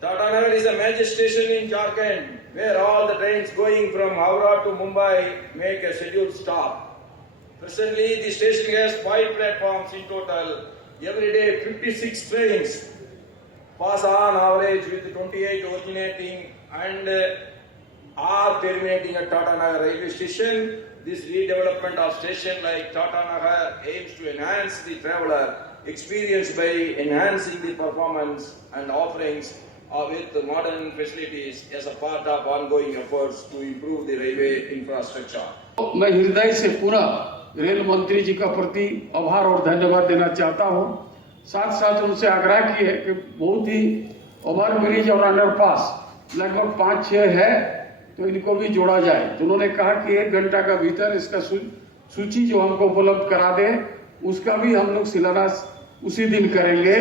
Tatanagar is a major station in Jharkhand where all the trains going from Howrah to Mumbai make a scheduled stop. Presently, the station has 5 platforms in total. Every day, 56 trains pass on average with 28 originating and are terminating at Tatanagar railway station. This redevelopment of station like Tatanagar aims to enhance the traveller experience by enhancing the performance and offerings with the modern facilities as a part of ongoing efforts to improve the railway infrastructure. मैं हृदय से पुनः rail मंत्री जी का प्रति आभार और धन्यवाद देना चाहता हूं। साथ साथ उनसे आग्रह किए कि बहुत ही ओवर ब्रिज और अंडरपास लगभग 5-6 है तो इनको भी जोड़ा जाए। तो उन्होंने कहा कि 1 घंटा का भीतर इसका सूची जो हमको उपलब्ध करा दे उसका भी हम लोग शिलान्यास उसी दिन करेंगे।